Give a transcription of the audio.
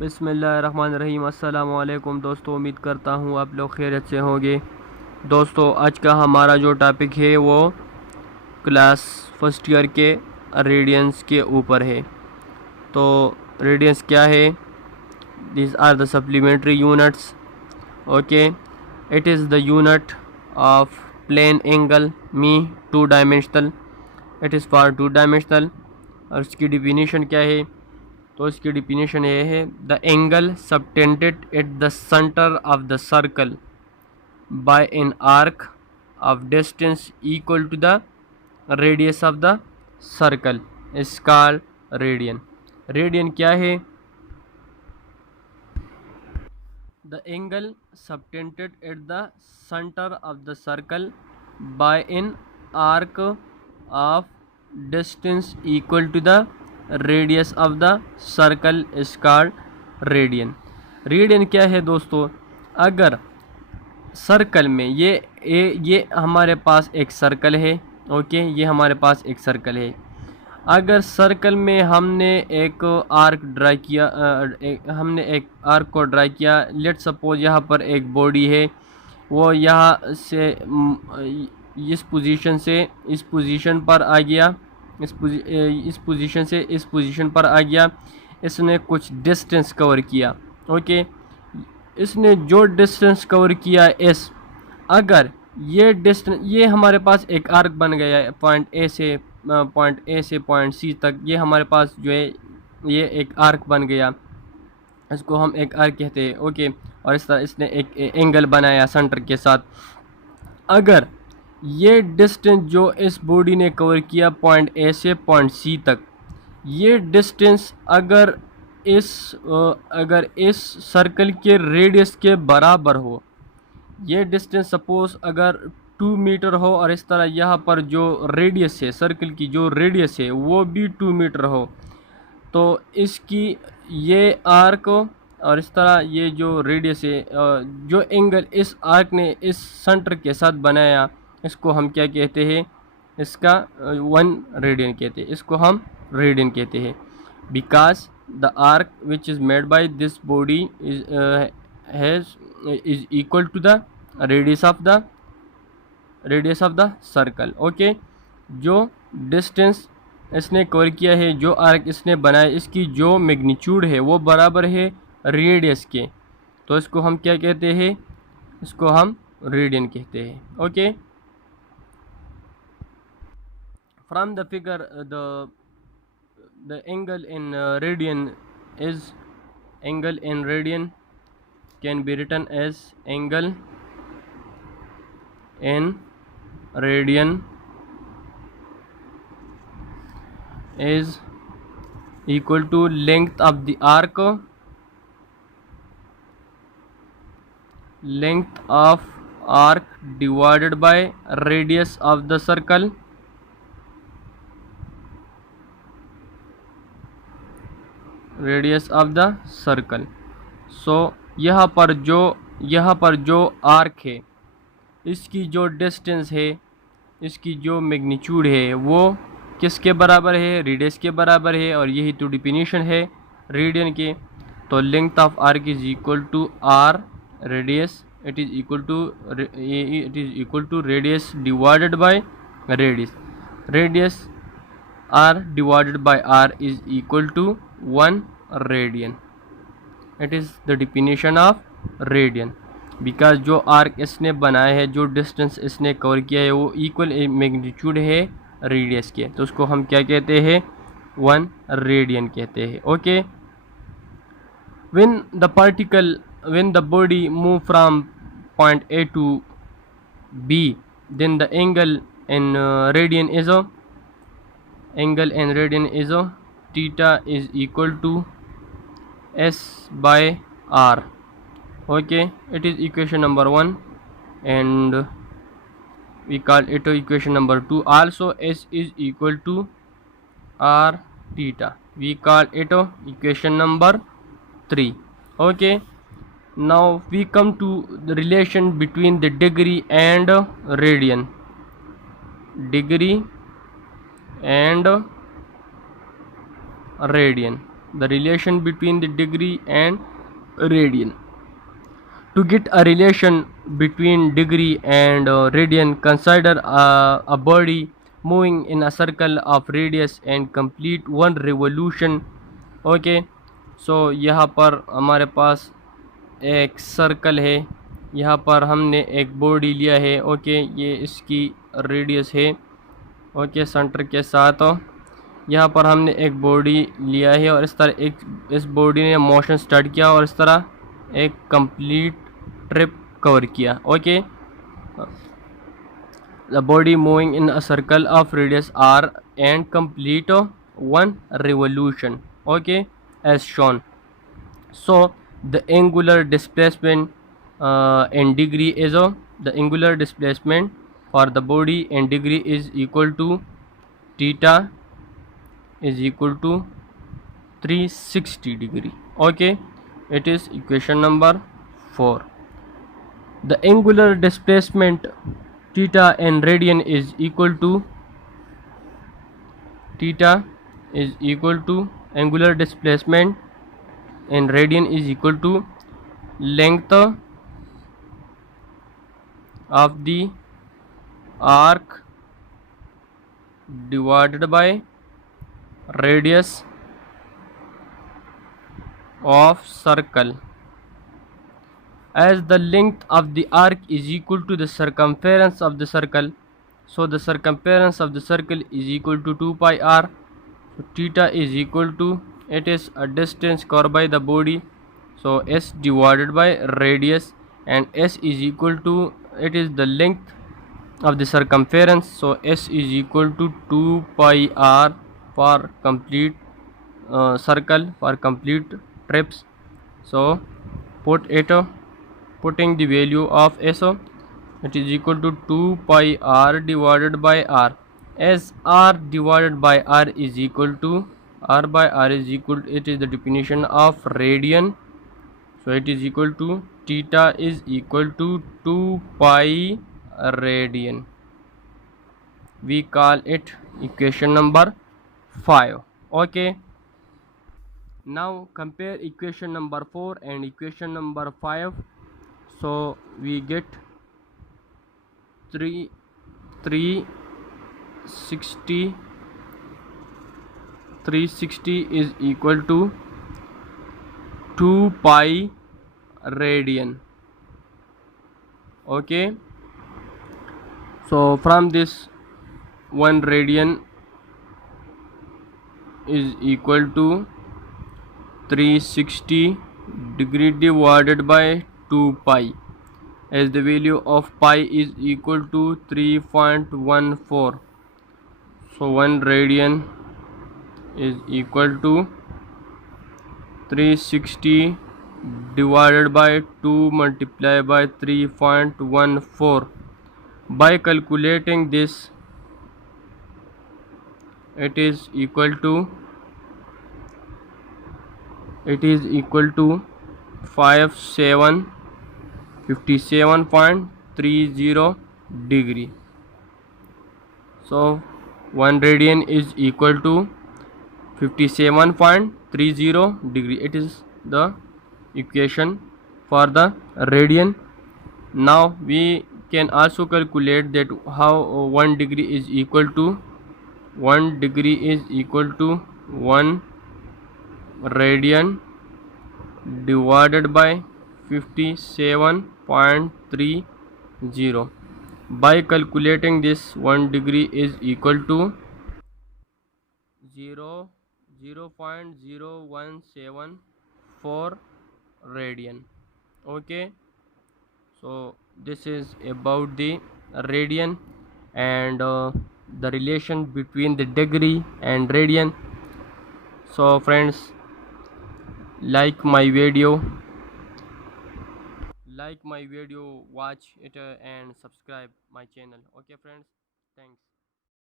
बिस्मिल्लाहिर्रहमानिर्रहीम। अस्सलाम वालेकुम दोस्तों, उम्मीद करता हूँ आप लोग खैरियत से होंगे। दोस्तों, आज का हमारा जो टॉपिक है वो क्लास फर्स्ट ईयर के रेडियंस के ऊपर है। तो रेडियंस क्या है? these are the supplementary units. Okay, it is the unit of plane angle me 2 dimensional. it is for 2 dimensional। और इसकी डिफिनीशन क्या है? तो इसकी डिफिनीशन ये है, the angle subtended at the centre of the circle by an arc of distance equal to the radius of the circle is called radian. Radian क्या है? The angle subtended at the centre of the circle by an arc of distance equal to the radius of the circle is called radian. Radian क्या है दोस्तों? अगर सर्कल में ये हमारे पास एक सर्कल है। ओके, ये हमारे पास एक सर्कल है। अगर सर्कल में हमने एक आर्क ड्रा किया, हमने एक आर्क को ड्रा किया। लेट सपोज यहाँ पर एक बॉडी है, वो यहाँ से इस पोजीशन से इस पोजीशन पर आ गया, इस पोजीशन से इस पोजीशन पर आ गया। इसने कुछ डिस्टेंस कवर किया। ओके, इसने जो डिस्टेंस कवर किया अगर ये डिस्टेंस, ये हमारे पास एक आर्क बन गया है पॉइंट ए से पॉइंट सी तक। ये हमारे पास जो है ये एक आर्क बन गया, इसको हम एक आर्क कहते हैं। ओके, और इस तरह इसने एक एंगल बनाया सेंटर के साथ। अगर ये डिस्टेंस जो इस बॉडी ने कवर किया पॉइंट ए से पॉइंट सी तक, ये डिस्टेंस अगर इस सर्कल के रेडियस के बराबर हो, ये डिस्टेंस सपोज अगर 2 मीटर हो, और इस तरह यहाँ पर जो रेडियस है, सर्कल की जो रेडियस है वो भी 2 मीटर हो, तो इसकी ये आर्क और इस तरह ये जो रेडियस है, जो एंगल इस आर्क ने इस सेंटर के साथ बनाया, इसको हम क्या कहते हैं? इसका 1 रेडियन कहते हैं। इसको हम रेडियन कहते हैं। Because the arc which is made by this body is equal to the radius of the circle. Okay, जो डिस्टेंस इसने कवर किया है, जो आर्क इसने बनाया, इसकी जो मैग्नीट्यूड है वो बराबर है रेडियस के। तो इसको हम क्या कहते हैं? इसको हम रेडियन कहते हैं। Okay, from the figure the angle in radian can be written as angle in radian is equal to length of the arc divided by radius of the circle सो यहाँ पर जो आर्क है, इसकी जो डिस्टेंस है, इसकी जो मैग्नीट्यूड है वो किसके बराबर है? रेडियस के बराबर है। और यही तो डिफिनीशन है रेडियन के। तो length of arc is equal to R radius, it is equal to radius divided by radius r divided by r is equal to 1 radian. It is the definition of radian because जो आर्क इसने बनाया है, जो distance इसने cover किया है, वो equal magnitude है रेडियस के। तो उसको हम क्या कहते हैं? 1 रेडियन कहते हैं। Okay, when the body move from point A to B, then the angle in radian is theta is equal to s by r. Okay, it is equation number 1 and we call it equation number 2. Also s is equal to r theta, we call it equation number 3. Okay, now we come to the relation between the degree and radian. Degree and radian. the relation between the degree and radian. To get a relation between degree and radian, consider a body moving in a circle of radius and complete one revolution. Okay, so यहाँ पर हमारे पास एक सर्कल है, यहाँ पर हमने एक बॉडी लिया है। ओके, ये इसकी रेडियस है। ओके, सेंटर के साथ यहाँ पर हमने एक बॉडी लिया है और इस तरह इस बॉडी ने मोशन स्टार्ट किया और इस तरह एक कंप्लीट ट्रिप कवर किया। Okay, the body moving in a circle of radius R and complete one revolution. Okay, as shown. So the angular displacement in degree is the angular displacement for the body in degree is equal to theta is equal to 360 degree. Okay, it is equation number 4. The angular displacement theta in radian is equal to angular displacement in radian is equal to length of the arc divided by radius of circle. As the length of the arc is equal to the circumference of the circle, so the circumference of the circle is equal to 2 pi r. So theta is equal to, it is a distance covered by the body, so s divided by radius, and s is equal to, it is the length of the circumference, so s is equal to 2 pi r for complete circle, for complete trips. So putting the value of s, it is equal to 2 pi r divided by r. As r divided by r is equal to, r by r is equal to, it is the definition of radian, so it is equal to theta is equal to 2 pi radian. We call it equation number 5. Okay, now compare equation number 4 and equation number 5. So we get 360 is equal to 2 pi radian. Okay, so from this, 1 radian is equal to 360 degree divided by 2 pi, as the value of pi is equal to 3.14. So 1 radian is equal to 360 divided by 2 multiplied by 3.14. By calculating this, it is equal to 57.30 degree. So 1 radian is equal to 57.30 degree. It is the equation for the radian. Now we can also calculate that how 1 degree is equal to 1 radian divided by 57.30. By calculating this, 1 degree is equal to 0.0174 radian. Okay, so this is about the radian and the relation between the degree and radian. So friends, like my video, watch it and subscribe my channel. Okay friends, thanks.